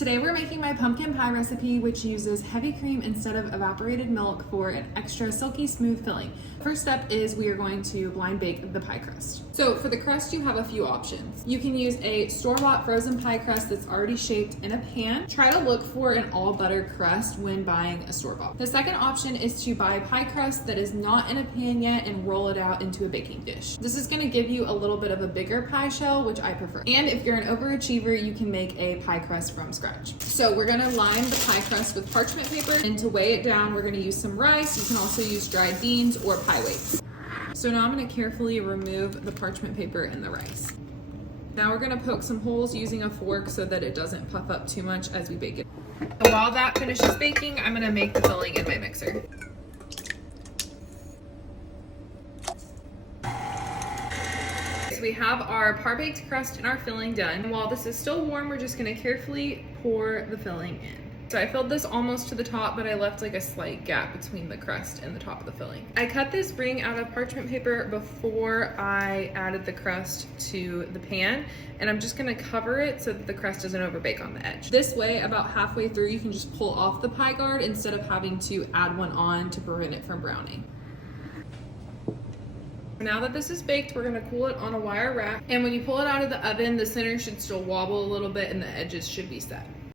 Today we're making my pumpkin pie recipe, which uses heavy cream instead of evaporated milk for an extra silky smooth filling. First step is we are going to blind bake the pie crust. So for the crust, you have a few options. You can use a store-bought frozen pie crust that's already shaped in a pan. Try to look for an all butter crust when buying a store-bought. The second option is to buy pie crust that is not in a pan yet and roll it out into a baking dish. This is going to give you a little bit of a bigger pie shell, which I prefer. And if you're an overachiever, you can make a pie crust from scratch. So we're gonna line the pie crust with parchment paper, and to weigh it down, we're gonna use some rice. You can also use dried beans or pie weights. So now I'm gonna carefully remove the parchment paper and the rice. Now we're gonna poke some holes using a fork so that it doesn't puff up too much as we bake it. So while that finishes baking, I'm gonna make the filling in my mixer. We have our par-baked crust and our filling done. And while this is still warm, we're just gonna carefully pour the filling in. So I filled this almost to the top, but I left like a slight gap between the crust and the top of the filling. I cut this ring out of parchment paper before I added the crust to the pan, and I'm just gonna cover it so that the crust doesn't overbake on the edge. This way, about halfway through, you can just pull off the pie guard instead of having to add one on to prevent it from browning. Now that this is baked, we're gonna cool it on a wire rack. And when you pull it out of the oven, the center should still wobble a little bit and the edges should be set.